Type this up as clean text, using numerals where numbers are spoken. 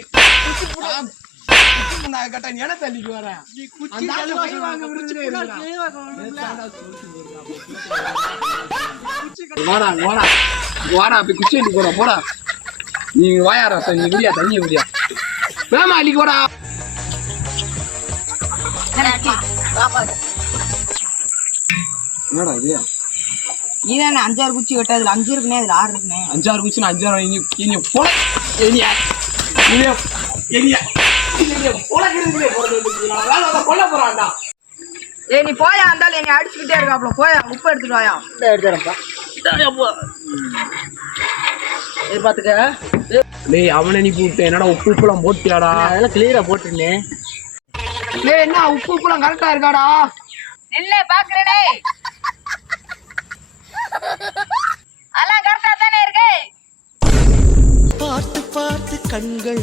இருக்கு. நான் கட்ட நீ என்ன தள்ளிக்கு வரேன் வாடா வாடா வாடா அப்படி குச்சி அள்ளி போடா போடா நீ வாயாரா நீ விடியா தண்ணி விடியா வேமா அள்ளிக்கு போடா என்னடா இது இதான் 5-6 குச்சி வெட்ட அதுல 5 இருக்குனே அதுல 6 இருக்குனே 5-6 குச்சி 5-6 நீ போட ஏனியா ஏனியா போல கிருந்தே போறதுக்கு நான் அத கொல்ல போறான்டா ஏய் நீ போயா அந்தால நீ அடிச்சிட்டே இருக்காப்ல போயா உப்பு எடுத்துட்டு வாயா எடுத்துறப்பா ஏய் பாத்துக்க டேய் அவனை நீ கூப்பிட்டு என்னடா உப்புலாம் போட்டியாடா அதெல்லாம் கிளியரா போட்டுட்டேன் டேய் என்ன உப்புலாம் கரெக்ட்டா இருக்காடா இல்ல பாக்குறேனே எல்லாம் கரெக்ட்டா தானே இருக்கு பார்த்து பார்த்து கண்கள்